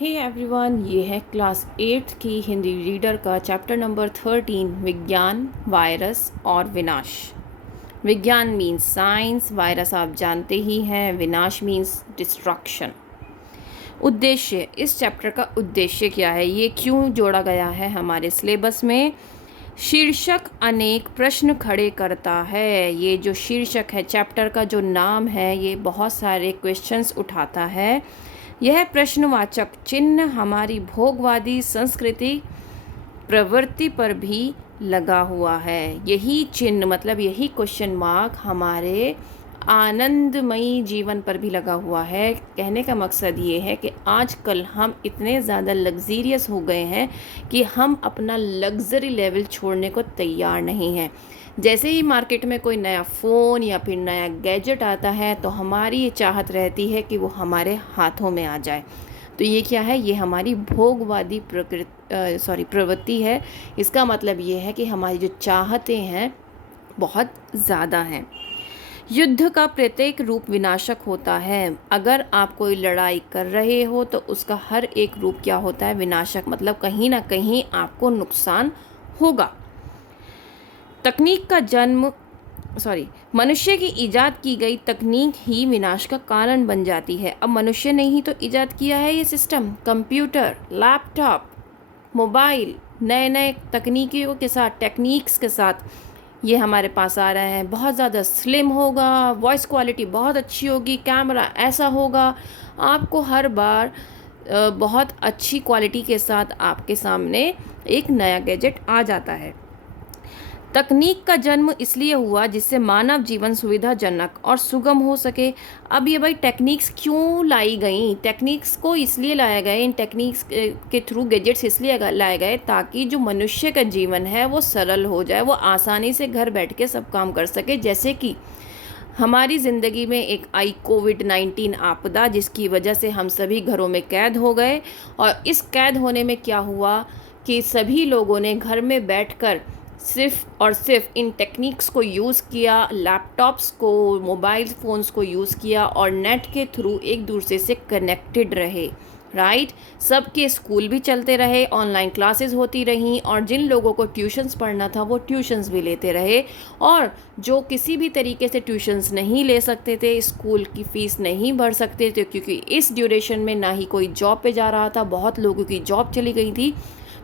Hey everyone, ये है class 8 की हिंदी रीडर का चैप्टर नंबर 13 विज्ञान, वायरस और विनाश। विज्ञान मीन्स साइंस, वायरस आप जानते ही हैं, विनाश मीन्स डिस्ट्रक्शन। उद्देश्य, इस चैप्टर का उद्देश्य क्या है, ये क्यों जोड़ा गया है हमारे सिलेबस में। शीर्षक अनेक प्रश्न खड़े करता है। ये जो शीर्षक है, चैप्टर का जो नाम है, ये बहुत सारे क्वेश्चंस उठाता है। यह प्रश्नवाचक चिन्ह हमारी भोगवादी संस्कृति प्रवृत्ति पर भी लगा हुआ है। यही चिन्ह मतलब यही क्वेश्चन मार्क हमारे आनंदमयी जीवन पर भी लगा हुआ है। कहने का मकसद ये है कि आजकल हम इतने ज़्यादा लग्जीरियस हो गए हैं कि हम अपना लग्जरी लेवल छोड़ने को तैयार नहीं हैं। जैसे ही मार्केट में कोई नया फ़ोन या फिर नया गैजेट आता है तो हमारी ये चाहत रहती है कि वो हमारे हाथों में आ जाए। तो ये क्या है, ये हमारी भोगवादी प्रवृत्ति है। इसका मतलब ये है कि हमारी जो चाहतें हैं बहुत ज़्यादा हैं। युद्ध का प्रत्येक रूप विनाशक होता है। अगर आप कोई लड़ाई कर रहे हो तो उसका हर एक रूप क्या होता है, विनाशक। मतलब कहीं ना कहीं आपको नुकसान होगा। तकनीक का जन्म मनुष्य की ईजाद की गई तकनीक ही विनाश का कारण बन जाती है। अब मनुष्य ने ही तो ईजाद किया है ये सिस्टम, कंप्यूटर, लैपटॉप, मोबाइल, नए नए तकनीकियों के साथ, टेक्निक्स के साथ ये हमारे पास आ रहे हैं। बहुत ज़्यादा स्लिम होगा, वॉइस क्वालिटी बहुत अच्छी होगी, कैमरा ऐसा होगा, आपको हर बार बहुत अच्छी क्वालिटी के साथ आपके सामने एक नया गैजेट आ जाता है। तकनीक का जन्म इसलिए हुआ जिससे मानव जीवन सुविधाजनक और सुगम हो सके। अब ये भाई टेक्निक्स क्यों लाई गई? टेक्निक्स को इसलिए लाया गया, इन टेक्निक्स के थ्रू गैजेट्स इसलिए लाए गए ताकि जो मनुष्य का जीवन है वो सरल हो जाए, वो आसानी से घर बैठ के सब काम कर सके। जैसे कि हमारी ज़िंदगी में एक आई कोविड-19 आपदा, जिसकी वजह से हम सभी घरों में कैद हो गए। और इस कैद होने में क्या हुआ कि सभी लोगों ने घर में बैठकर सिर्फ और सिर्फ इन टेक्निक्स को यूज़ किया, लैपटॉप्स को, मोबाइल फ़ोन्स को यूज़ किया और नेट के थ्रू एक दूसरे से कनेक्टेड रहे। राइट, सबके स्कूल भी चलते रहे, ऑनलाइन क्लासेस होती रहीं, और जिन लोगों को ट्यूशन्स पढ़ना था वो ट्यूशन्स भी लेते रहे। और जो किसी भी तरीके से ट्यूशन्स नहीं ले सकते थे, स्कूल की फ़ीस नहीं भर सकते थे, क्योंकि इस ड्यूरेशन में ना ही कोई जॉब पे जा रहा था, बहुत लोगों की जॉब चली गई थी,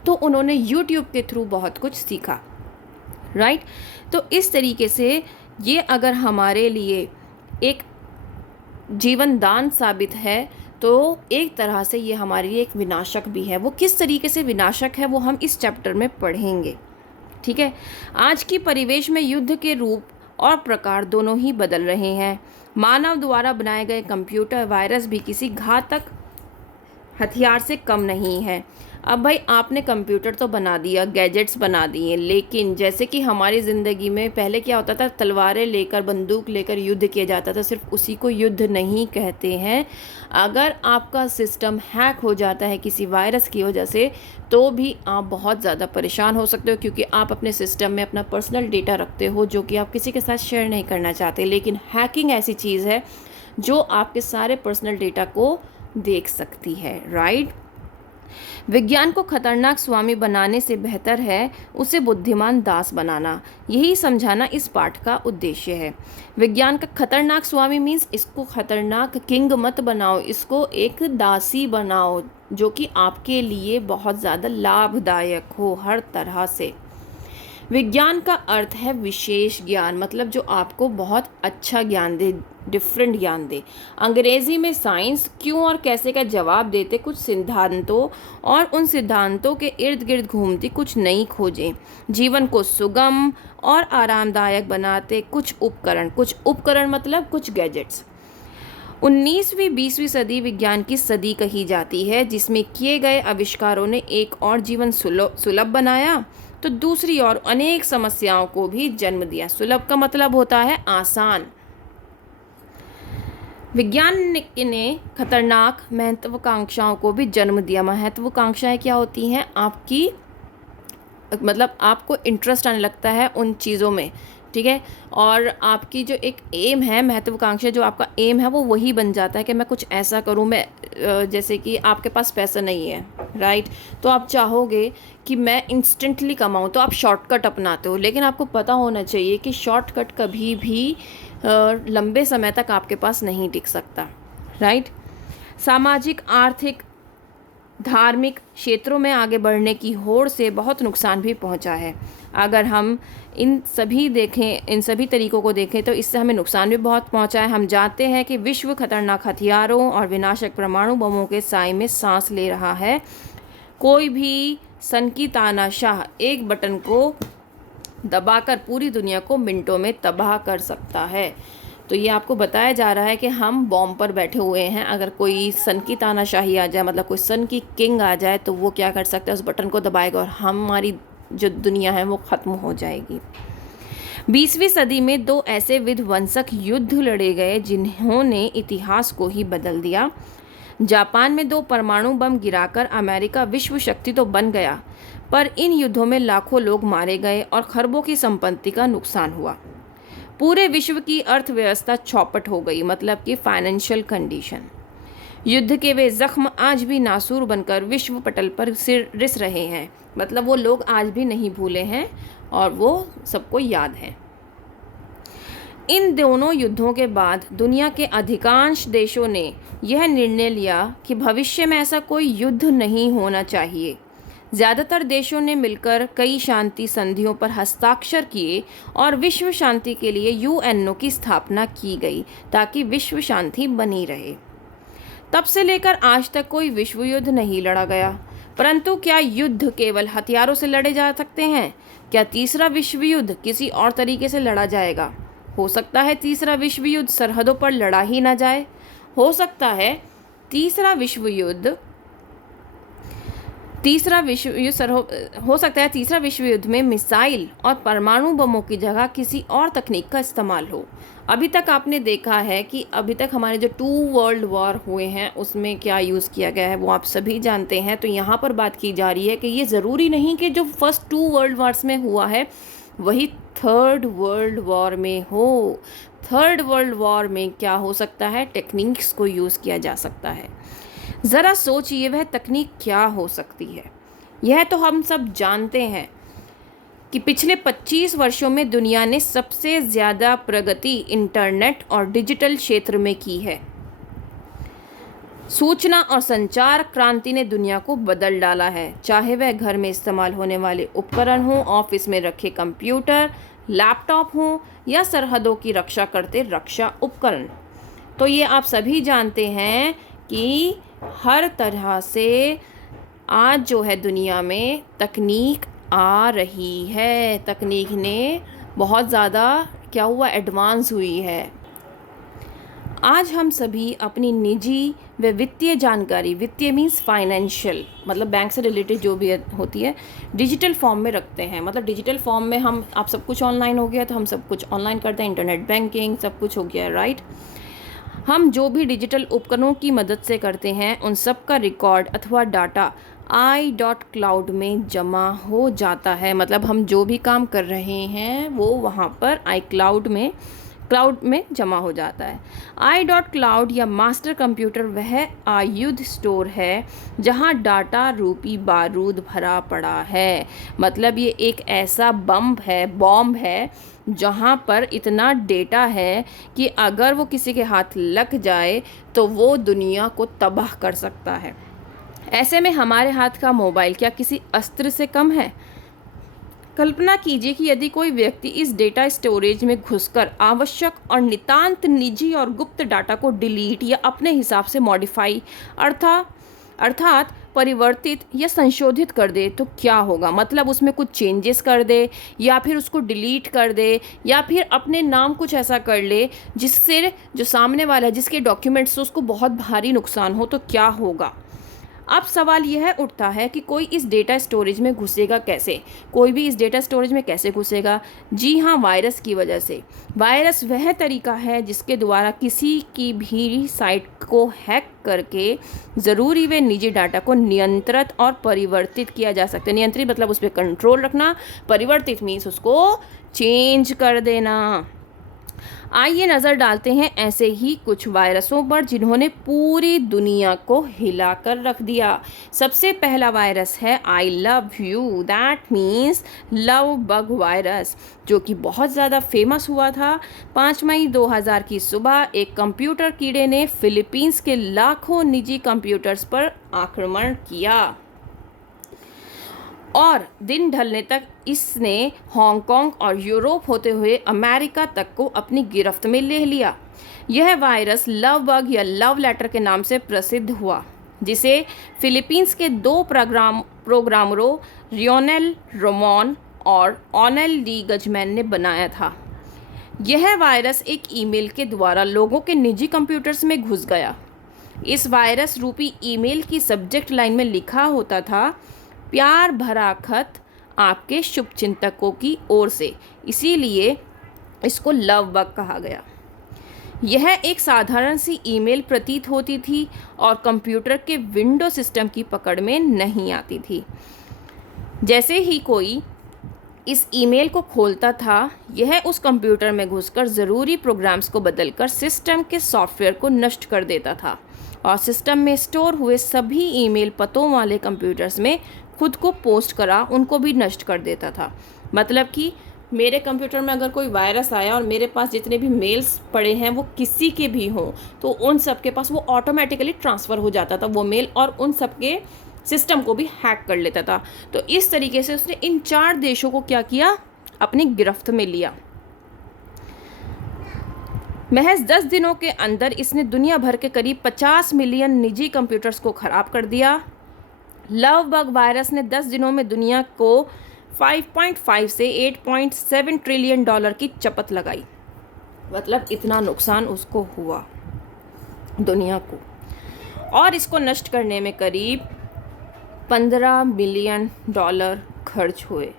तो उन्होंने यूट्यूब के थ्रू बहुत कुछ सीखा। राइट, तो इस तरीके से ये अगर हमारे लिए एक जीवन दान साबित है तो एक तरह से ये हमारे लिए एक विनाशक भी है। वो किस तरीके से विनाशक है वो हम इस चैप्टर में पढ़ेंगे। ठीक है, आज की परिवेश में युद्ध के रूप और प्रकार दोनों ही बदल रहे हैं। मानव द्वारा बनाए गए कंप्यूटर, वायरस भी किसी घातक हथियार से कम नहीं है। अब भाई आपने कंप्यूटर तो बना दिया, गैजेट्स बना दिए, लेकिन जैसे कि हमारी ज़िंदगी में पहले क्या होता था, तलवारें लेकर, बंदूक लेकर युद्ध किया जाता था। सिर्फ उसी को युद्ध नहीं कहते हैं। अगर आपका सिस्टम हैक हो जाता है किसी वायरस की वजह से, तो भी आप बहुत ज़्यादा परेशान हो सकते हो, क्योंकि आप अपने सिस्टम में अपना पर्सनल डेटा रखते हो जो कि आप किसी के साथ शेयर नहीं करना चाहते। लेकिन हैकिंग ऐसी चीज़ है जो आपके सारे पर्सनल डेटा को देख सकती है। राइट, विज्ञान को खतरनाक स्वामी बनाने से बेहतर है उसे बुद्धिमान दास बनाना। यही समझाना इस पाठ का उद्देश्य है। विज्ञान का खतरनाक स्वामी मीन्स इसको खतरनाक किंग मत बनाओ, इसको एक दासी बनाओ जो कि आपके लिए बहुत ज़्यादा लाभदायक हो हर तरह से। विज्ञान का अर्थ है विशेष ज्ञान, मतलब जो आपको बहुत अच्छा ज्ञान दे, डिफरेंट ज्ञान दे। अंग्रेजी में साइंस क्यों और कैसे का जवाब देते कुछ सिद्धांतों और उन सिद्धांतों के इर्द गिर्द घूमती कुछ नई खोजें। जीवन को सुगम और आरामदायक बनाते कुछ उपकरण मतलब कुछ गैजेट्स। 19वीं 20वीं सदी विज्ञान की सदी कही जाती है, जिसमें किए गए आविष्कारों ने एक और जीवन सुलभ बनाया तो दूसरी और अनेक समस्याओं को भी जन्म दिया। सुलभ का मतलब होता है आसान। विज्ञान ने खतरनाक महत्वाकांक्षाओं को भी जन्म दिया। महत्वाकांक्षाएं क्या होती हैं? आपकी मतलब आपको इंटरेस्ट आने लगता है उन चीज़ों में, ठीक है। और आपकी जो एक एम है, महत्वाकांक्षा जो आपका एम है, वो वही बन जाता है कि मैं कुछ ऐसा करूँ। मैं जैसे कि आपके पास पैसा नहीं है, राइट, तो आप चाहोगे कि मैं इंस्टेंटली कमाऊँ, तो आप शॉर्टकट अपनाते हो। लेकिन आपको पता होना चाहिए कि शॉर्टकट कभी भी लंबे समय तक आपके पास नहीं टिक सकता, राइट। सामाजिक, आर्थिक, धार्मिक क्षेत्रों में आगे बढ़ने की होड़ से बहुत नुकसान भी पहुंचा है। अगर हम इन सभी तरीकों को देखें तो इससे हमें नुकसान भी बहुत पहुंचा है। हम जानते हैं कि विश्व खतरनाक हथियारों और विनाशक परमाणु बमों के साए में सांस ले रहा है। कोई भी सनकी तानाशाह एक बटन को दबाकर पूरी दुनिया को मिनटों में तबाह कर सकता है। तो ये आपको बताया जा रहा है कि हम बॉम्ब पर बैठे हुए हैं। अगर कोई सन की तानाशाही आ जाए, मतलब कोई सन की किंग आ जाए, तो वो क्या कर सकता है, उस बटन को दबाएगा और हमारी जो दुनिया है वो ख़त्म हो जाएगी। 20वीं सदी में 2 ऐसे विध्वंसक युद्ध लड़े गए जिन्होंने इतिहास को ही बदल दिया। जापान में 2 परमाणु बम गिराकर अमेरिका विश्व शक्ति तो बन गया, पर इन युद्धों में लाखों लोग मारे गए और खरबों की संपत्ति का नुकसान हुआ। पूरे विश्व की अर्थव्यवस्था चौपट हो गई, मतलब कि फाइनेंशियल कंडीशन। युद्ध के वे जख्म आज भी नासूर बनकर विश्व पटल पर सिर रिस रहे हैं, मतलब वो लोग आज भी नहीं भूले हैं और वो सबको याद है। इन दोनों युद्धों के बाद दुनिया के अधिकांश देशों ने यह निर्णय लिया कि भविष्य में ऐसा कोई युद्ध नहीं होना चाहिए। ज़्यादातर देशों ने मिलकर कई शांति संधियों पर हस्ताक्षर किए और विश्व शांति के लिए यूएनओ की स्थापना की गई ताकि विश्व शांति बनी रहे। तब से लेकर आज तक कोई विश्व युद्ध नहीं लड़ा गया। परंतु क्या युद्ध केवल हथियारों से लड़े जा सकते हैं? क्या तीसरा विश्व युद्ध किसी और तरीके से लड़ा जाएगा? हो सकता है तीसरा विश्व युद्ध सरहदों पर लड़ा ही ना जाए। हो सकता है तीसरा विश्व युद्ध में मिसाइल और परमाणु बमों की जगह किसी और तकनीक का इस्तेमाल हो। अभी तक आपने देखा है कि अभी तक हमारे जो 2 वर्ल्ड वॉर हुए हैं उसमें क्या यूज़ किया गया है वो आप सभी जानते हैं। तो यहाँ पर बात की जा रही है कि ये ज़रूरी नहीं कि जो फर्स्ट 2 वर्ल्ड वॉर्स में हुआ है वही 3rd वर्ल्ड वॉर में हो। 3rd वर्ल्ड वॉर में क्या हो सकता है, टेक्निक्स को यूज़ किया जा सकता है। ज़रा सोचिए वह तकनीक क्या हो सकती है। यह तो हम सब जानते हैं कि पिछले 25 वर्षों में दुनिया ने सबसे ज़्यादा प्रगति इंटरनेट और डिजिटल क्षेत्र में की है। सूचना और संचार क्रांति ने दुनिया को बदल डाला है, चाहे वह घर में इस्तेमाल होने वाले उपकरण हों, ऑफिस में रखे कंप्यूटर, लैपटॉप हों या सरहदों की रक्षा करते रक्षा उपकरण। तो ये आप सभी जानते हैं कि हर तरह से आज जो है दुनिया में तकनीक आ रही है। तकनीक ने बहुत ज़्यादा क्या हुआ, एडवांस हुई है। आज हम सभी अपनी निजी व वित्तीय जानकारी, वित्तीय मीन्स फाइनेंशियल, मतलब बैंक से रिलेटेड जो भी होती है, डिजिटल फॉर्म में रखते हैं। मतलब डिजिटल फॉर्म में आप सब कुछ ऑनलाइन हो गया तो हम सब कुछ ऑनलाइन करते हैं, इंटरनेट बैंकिंग सब कुछ हो गया, राइट। हम जो भी डिजिटल उपकरणों की मदद से करते हैं उन सब का रिकॉर्ड अथवा डाटा i.cloud में जमा हो जाता है। मतलब हम जो भी काम कर रहे हैं वो वहाँ पर क्लाउड में जमा हो जाता है। i.cloud या मास्टर कंप्यूटर वह आयुध स्टोर है जहाँ डाटा रूपी बारूद भरा पड़ा है। मतलब ये एक ऐसा बॉम्ब है जहाँ पर इतना डेटा है कि अगर वो किसी के हाथ लग जाए तो वो दुनिया को तबाह कर सकता है। ऐसे में हमारे हाथ का मोबाइल क्या किसी अस्त्र से कम है? कल्पना कीजिए कि यदि कोई व्यक्ति इस डेटा स्टोरेज में घुसकर आवश्यक और नितांत निजी और गुप्त डाटा को डिलीट या अपने हिसाब से मॉडिफाई अर्थात परिवर्तित या संशोधित कर दे तो क्या होगा। मतलब उसमें कुछ चेंजेस कर दे या फिर उसको डिलीट कर दे या फिर अपने नाम कुछ ऐसा कर ले जिससे जो सामने वाला है जिसके डॉक्यूमेंट्स उसको बहुत भारी नुकसान हो, तो क्या होगा। अब सवाल यह उठता है कि कोई इस डेटा स्टोरेज में घुसेगा कैसे, कोई भी इस डेटा स्टोरेज में कैसे घुसेगा। जी हाँ, वायरस की वजह से। वायरस वह तरीका है जिसके द्वारा किसी की भी साइट को हैक करके ज़रूरी व निजी डाटा को नियंत्रित और परिवर्तित किया जा सकता है। नियंत्रित मतलब उस पर कंट्रोल रखना, परिवर्तित मीन्स उसको चेंज कर देना। आइए नज़र डालते हैं ऐसे ही कुछ वायरसों पर जिन्होंने पूरी दुनिया को हिला कर रख दिया। सबसे पहला वायरस है आई love you, that means love bug virus, जो कि बहुत ज़्यादा फेमस हुआ था। 5 मई 2000 की सुबह एक कंप्यूटर कीड़े ने फिलीपींस के लाखों निजी कंप्यूटर्स पर आक्रमण किया और दिन ढलने तक इसने हांगकांग और यूरोप होते हुए अमेरिका तक को अपनी गिरफ्त में ले लिया। यह वायरस लव बग या लव लेटर के नाम से प्रसिद्ध हुआ, जिसे फिलीपींस के 2 प्रोग्रामरों रियोनेल रोमन और ओनेल डी गजमैन ने बनाया था। यह वायरस एक ईमेल के द्वारा लोगों के निजी कंप्यूटर्स में घुस गया। इस वायरस रूपी ईमेल की सब्जेक्ट लाइन में लिखा होता था, प्यार भरा खत आपके शुभचिंतकों की ओर से, इसीलिए इसको लव बग कहा गया। यह एक साधारण सी ईमेल प्रतीत होती थी और कंप्यूटर के विंडो सिस्टम की पकड़ में नहीं आती थी। जैसे ही कोई इस ईमेल को खोलता था, यह उस कंप्यूटर में घुसकर ज़रूरी प्रोग्राम्स को बदलकर सिस्टम के सॉफ्टवेयर को नष्ट कर देता था और सिस्टम में स्टोर हुए सभी ईमेल पतों वाले कंप्यूटर्स में खुद को पोस्ट करा उनको भी नष्ट कर देता था। मतलब कि मेरे कंप्यूटर में अगर कोई वायरस आया और मेरे पास जितने भी मेल्स पड़े हैं वो किसी के भी हों, तो उन सब के पास वो ऑटोमेटिकली ट्रांसफ़र हो जाता था वो मेल, और उन सब के सिस्टम को भी हैक कर लेता था। तो इस तरीके से उसने इन 4 देशों को क्या किया, अपनी गिरफ्त में लिया। महज 10 दिनों के अंदर इसने दुनिया भर के करीब 50 मिलियन निजी कंप्यूटर्स को ख़राब कर दिया। लव बग वायरस ने 10 दिनों में दुनिया को 5.5 से 8.7 ट्रिलियन डॉलर की चपत लगाई। मतलब इतना नुकसान उसको हुआ दुनिया को, और इसको नष्ट करने में करीब 15 मिलियन डॉलर खर्च हुए।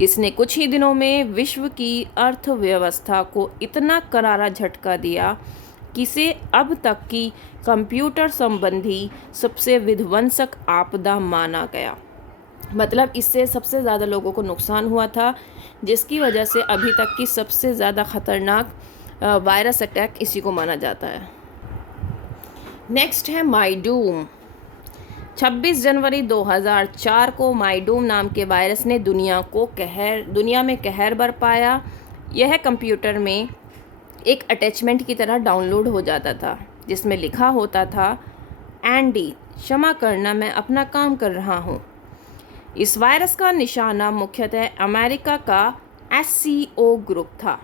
इसने कुछ ही दिनों में विश्व की अर्थव्यवस्था को इतना करारा झटका दिया कि इसे अब तक की कंप्यूटर संबंधी सबसे विध्वंसक आपदा माना गया। मतलब इससे सबसे ज़्यादा लोगों को नुकसान हुआ था, जिसकी वजह से अभी तक की सबसे ज़्यादा ख़तरनाक वायरस अटैक इसी को माना जाता है। नेक्स्ट है माईडूम। 26 जनवरी 2004 को माईडूम नाम के वायरस ने दुनिया में कहर बरपाया। यह कंप्यूटर में एक अटैचमेंट की तरह डाउनलोड हो जाता था, जिसमें लिखा होता था, एंडी क्षमा करना, मैं अपना काम कर रहा हूँ। इस वायरस का निशाना मुख्यतः अमेरिका का SCO ग्रुप था।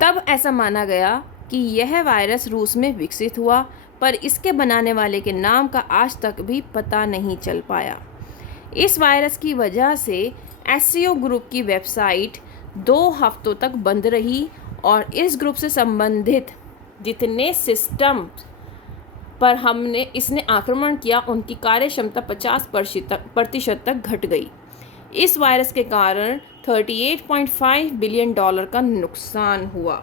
तब ऐसा माना गया कि यह वायरस रूस में विकसित हुआ, पर इसके बनाने वाले के नाम का आज तक भी पता नहीं चल पाया। इस वायरस की वजह से SCO ग्रुप की वेबसाइट 2 हफ्तों तक बंद रही और इस ग्रुप से संबंधित जितने सिस्टम पर इसने आक्रमण किया उनकी कार्यक्षमता 50% तक घट गई। इस वायरस के कारण 38.5 बिलियन डॉलर का नुकसान हुआ।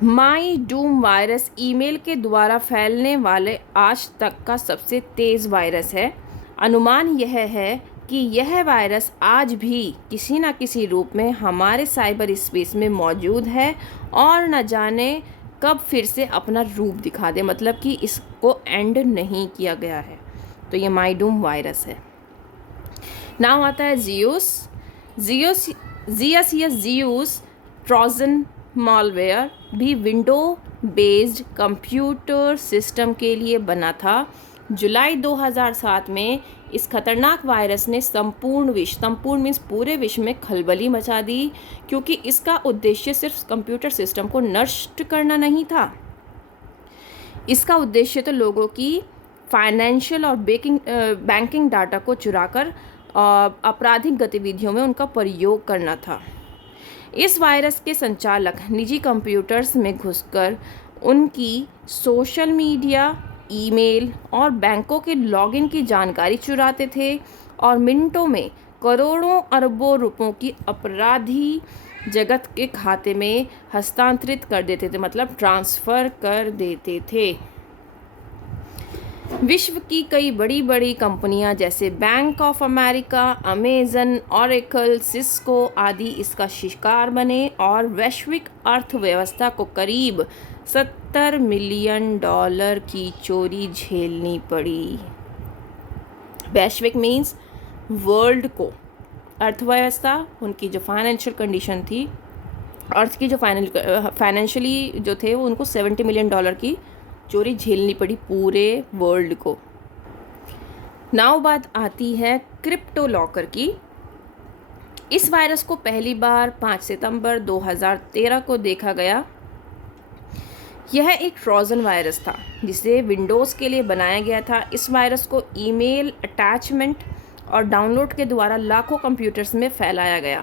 माईडूम वायरस ईमेल के द्वारा फैलने वाले आज तक का सबसे तेज़ वायरस है। अनुमान यह है कि यह वायरस आज भी किसी न किसी रूप में हमारे साइबर स्पेस में मौजूद है और न जाने कब फिर से अपना रूप दिखा दे। मतलब कि इसको एंड नहीं किया गया है। तो ये माईडूम वायरस है। नाम आता है ज़ियस ट्रोजन मॉलवेयर भी विंडो बेस्ड कंप्यूटर सिस्टम के लिए बना था। जुलाई 2007 में इस खतरनाक वायरस ने संपूर्ण मीन्स पूरे विश्व में खलबली मचा दी, क्योंकि इसका उद्देश्य सिर्फ कंप्यूटर सिस्टम को नष्ट करना नहीं था। इसका उद्देश्य तो लोगों की फाइनेंशियल और बैंकिंग डाटा को चुराकर आपराधिक गतिविधियों में उनका प्रयोग करना था। इस वायरस के संचालक निजी कंप्यूटर्स में घुसकर उनकी सोशल मीडिया, ईमेल और बैंकों के लॉगिन की जानकारी चुराते थे और मिनटों में करोड़ों अरबों रुपयों की अपराधी जगत के खाते में हस्तांतरित कर देते थे, मतलब ट्रांसफ़र कर देते थे। विश्व की कई बड़ी बड़ी कंपनियां जैसे bank of America, Amazon, oracle, Cisco आदि इसका शिकार बने और वैश्विक अर्थव्यवस्था को करीब $70 मिलियन की चोरी झेलनी पड़ी। वैश्विक मीन्स वर्ल्ड को, अर्थव्यवस्था उनकी जो फाइनेंशियल कंडीशन थी, अर्थ की जो फाइनेंशियली जो थे वो उनको $70 मिलियन की चोरी झेलनी पड़ी पूरे वर्ल्ड को। नाउ बात आती है क्रिप्टो लॉकर की। इस वायरस को पहली बार 5 सितंबर 2013 को देखा गया। यह एक ट्रोजन वायरस था जिसे विंडोज़ के लिए बनाया गया था। इस वायरस को ईमेल, अटैचमेंट और डाउनलोड के द्वारा लाखों कंप्यूटर्स में फैलाया गया।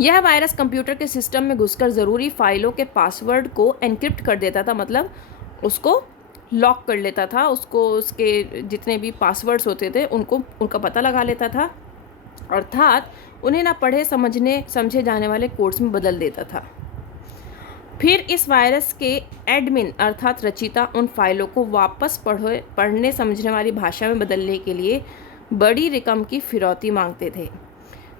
यह वायरस कंप्यूटर के सिस्टम में घुसकर ज़रूरी फाइलों के पासवर्ड को एनक्रिप्ट कर देता था, मतलब उसको लॉक कर लेता था, उसको उसके जितने भी पासवर्ड्स होते थे उनका पता लगा लेता था, अर्थात उन्हें ना पढ़े समझे जाने वाले कोड्स में बदल देता था। फिर इस वायरस के एडमिन अर्थात रचयिता उन फाइलों को वापस पढ़ने समझने वाली भाषा में बदलने के लिए बड़ी रकम की फिरौती मांगते थे।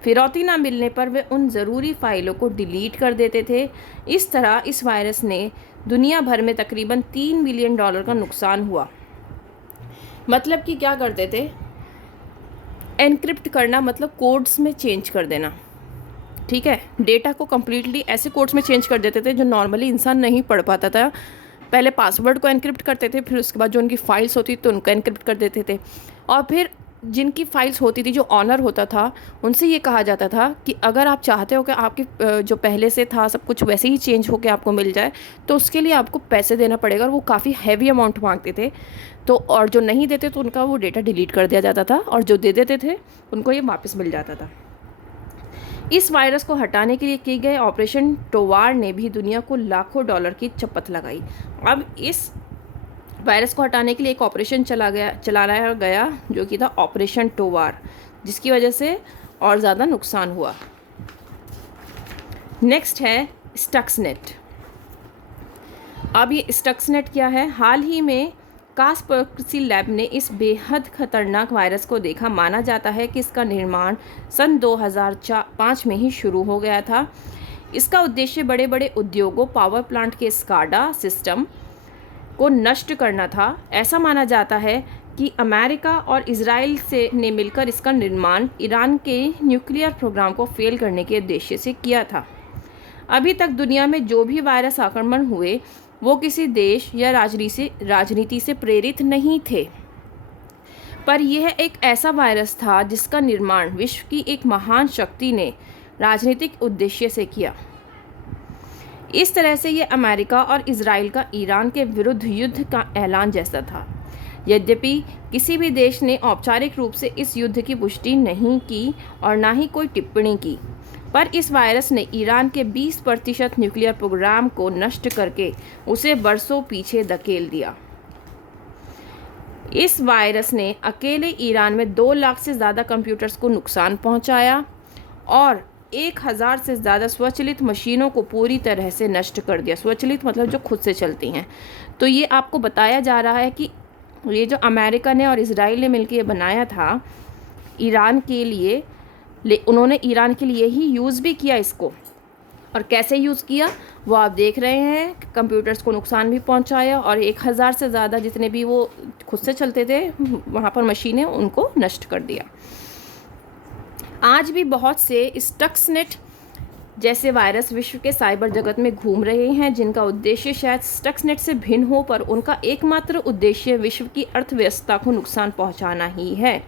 फिरौती ना मिलने पर वे उन ज़रूरी फाइलों को डिलीट कर देते थे। इस तरह इस वायरस ने दुनिया भर में तकरीबन $3 बिलियन का नुकसान हुआ। मतलब कि क्या करते थे, एनक्रिप्ट करना मतलब कोड्स में चेंज कर देना, ठीक है, डेटा को कम्प्लीटली ऐसे कोड्स में चेंज कर देते थे जो नॉर्मली इंसान नहीं पढ़ पाता था। पहले पासवर्ड को एनक्रिप्ट करते थे, फिर उसके बाद जो उनकी फाइल्स होती थी तो उनको एनक्रिप्ट कर देते थे, और फिर जिनकी फाइल्स होती थी, जो ऑनर होता था, उनसे ये कहा जाता था कि अगर आप चाहते हो कि आपकी जो पहले से था सब कुछ वैसे ही चेंज होकर आपको मिल जाए तो उसके लिए आपको पैसे देना पड़ेगा, और वो काफ़ी हैवी अमाउंट मांगते थे। तो और जो नहीं देते तो उनका वो डेटा डिलीट कर दिया जाता था, और जो दे देते थे उनको ये वापस मिल जाता था। इस वायरस को हटाने के लिए किए गए ऑपरेशन टोवार ने भी दुनिया को लाखों डॉलर की चपत लगाई। अब इस वायरस को हटाने के लिए एक ऑपरेशन चलाया गया जो कि था ऑपरेशन टोवार, जिसकी वजह से और ज़्यादा नुकसान हुआ। नेक्स्ट है स्टक्सनेट। अब ये स्टक्सनेट क्या है? हाल ही में कास्परसी लैब ने इस बेहद खतरनाक वायरस को देखा। माना जाता है कि इसका निर्माण सन 2005 में ही शुरू हो गया था। इसका उद्देश्य बड़े बड़े उद्योगों, पावर प्लांट के स्काडा सिस्टम को नष्ट करना था। ऐसा माना जाता है कि अमेरिका और इजराइल ने मिलकर इसका निर्माण ईरान के न्यूक्लियर प्रोग्राम को फेल करने के उद्देश्य से किया था। अभी तक दुनिया में जो भी वायरस आक्रमण हुए वो किसी देश या राजनीति से प्रेरित नहीं थे, पर यह एक ऐसा वायरस था जिसका निर्माण विश्व की एक महान शक्ति ने राजनीतिक उद्देश्य से किया। इस तरह से ये अमेरिका और इजराइल का ईरान के विरुद्ध युद्ध का ऐलान जैसा था। यद्यपि किसी भी देश ने औपचारिक रूप से इस युद्ध की पुष्टि नहीं की और ना ही कोई टिप्पणी की, पर इस वायरस ने ईरान के 20% न्यूक्लियर प्रोग्राम को नष्ट करके उसे बरसों पीछे धकेल दिया। इस वायरस ने अकेले ईरान में 2 लाख से ज़्यादा कंप्यूटर्स को नुकसान पहुंचाया और 1000 से ज़्यादा स्वचालित मशीनों को पूरी तरह से नष्ट कर दिया। स्वचालित मतलब जो खुद से चलती हैं। तो ये आपको बताया जा रहा है कि ये जो अमेरिका ने और इजराइल ने मिलकर ये बनाया था ईरान के लिए, उन्होंने ईरान के लिए ही यूज़ भी किया इसको। और कैसे यूज़ किया वो आप देख रहे हैं। कंप्यूटर्स को नुकसान भी पहुंचाया और 1000 से ज़्यादा जितने भी वो खुद से चलते थे वहाँ पर मशीनें, उनको नष्ट कर दिया। आज भी बहुत से स्टक्सनेट जैसे वायरस विश्व के साइबर जगत में घूम रहे हैं, जिनका उद्देश्य शायद स्टक्सनेट से भिन्न हो, पर उनका एकमात्र उद्देश्य विश्व की अर्थव्यवस्था को नुकसान पहुंचाना ही है।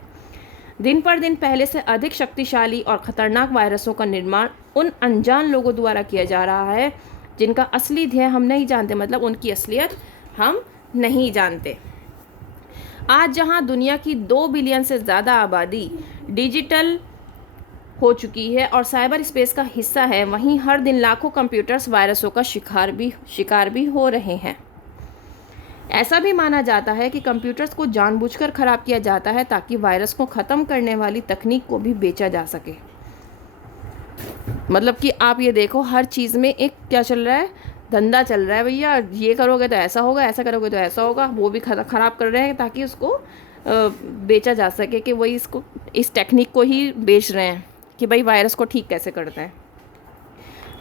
दिन पर दिन पहले से अधिक शक्तिशाली और खतरनाक वायरसों का निर्माण उन अनजान लोगों द्वारा किया जा रहा है जिनका असली ध्येय हम नहीं जानते, मतलब उनकी असलियत हम नहीं जानते। आज जहां दुनिया की 2 बिलियन से ज़्यादा आबादी डिजिटल हो चुकी है और साइबर स्पेस का हिस्सा है, वहीं हर दिन लाखों कंप्यूटर्स वायरसों का शिकार भी हो रहे हैं। ऐसा भी माना जाता है कि कंप्यूटर्स को जानबूझकर ख़राब किया जाता है ताकि वायरस को ख़त्म करने वाली तकनीक को भी बेचा जा सके। मतलब कि आप ये देखो, हर चीज़ में एक क्या चल रहा है, धंधा चल रहा है भैया, ये करोगे तो ऐसा होगा, ऐसा करोगे तो ऐसा होगा, वो भी ख़राब कर रहे हैं ताकि उसको बेचा जा सके, कि वही इस टेक्निक को ही बेच रहे हैं कि भाई वायरस को ठीक कैसे करते हैं।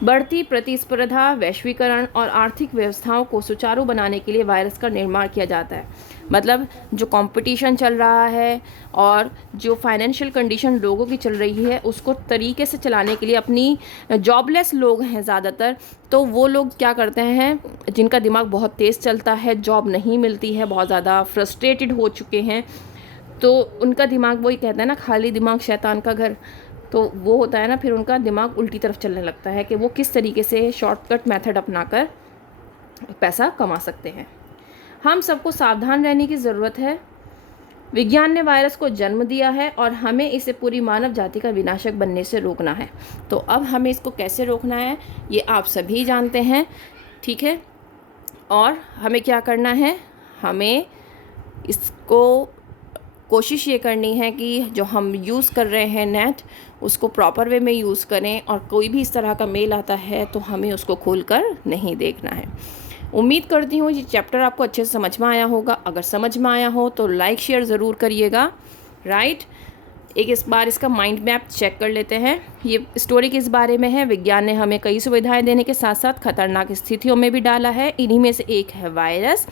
बढ़ती प्रतिस्पर्धा, वैश्वीकरण और आर्थिक व्यवस्थाओं को सुचारू बनाने के लिए वायरस का निर्माण किया जाता है। मतलब जो कंपटीशन चल रहा है और जो फाइनेंशियल कंडीशन लोगों की चल रही है, उसको तरीके से चलाने के लिए अपनी जॉबलेस लोग हैं ज़्यादातर, तो वो लोग क्या करते हैं, जिनका दिमाग बहुत तेज़ चलता है, जॉब नहीं मिलती है, बहुत ज़्यादा फ्रस्ट्रेटेड हो चुके हैं, तो उनका दिमाग, वही कहते हैं ना, खाली दिमाग शैतान का घर, तो वो होता है ना, फिर उनका दिमाग उल्टी तरफ चलने लगता है कि वो किस तरीके से शॉर्टकट मेथड अपनाकर पैसा कमा सकते हैं। हम सबको सावधान रहने की ज़रूरत है। विज्ञान ने वायरस को जन्म दिया है और हमें इसे पूरी मानव जाति का विनाशक बनने से रोकना है। तो अब हमें इसको कैसे रोकना है ये आप सभी जानते हैं, ठीक है। और हमें क्या करना है, हमें इसको कोशिश ये करनी है कि जो हम यूज़ कर रहे हैं नेट, उसको प्रॉपर वे में यूज़ करें, और कोई भी इस तरह का मेल आता है तो हमें उसको खोलकर नहीं देखना है। उम्मीद करती हूँ ये चैप्टर आपको अच्छे से समझ में आया होगा। अगर समझ में आया हो तो लाइक शेयर ज़रूर करिएगा, राइट। एक इस बार इसका माइंड मैप चेक कर लेते हैं। ये स्टोरी किस बारे में है? विज्ञान ने हमें कई सुविधाएं देने के साथ साथ खतरनाक स्थितियों में भी डाला है। इन्हीं में से एक है वायरस,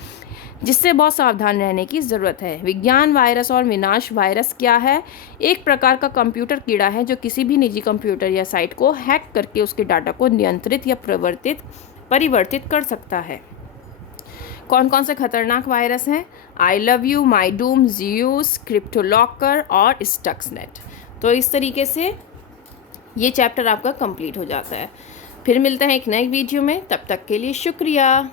जिससे बहुत सावधान रहने की ज़रूरत है। विज्ञान, वायरस और विनाश। वायरस क्या है? एक प्रकार का कंप्यूटर कीड़ा है जो किसी भी निजी कंप्यूटर या साइट को हैक करके उसके डाटा को नियंत्रित या परिवर्तित कर सकता है। कौन कौन से खतरनाक वायरस हैं? I love you, Mydoom, Zeus, CryptoLocker और स्टक्सनेट। तो इस तरीके से ये चैप्टर आपका कंप्लीट हो जाता है। फिर मिलते हैं एक नई वीडियो में, तब तक के लिए शुक्रिया।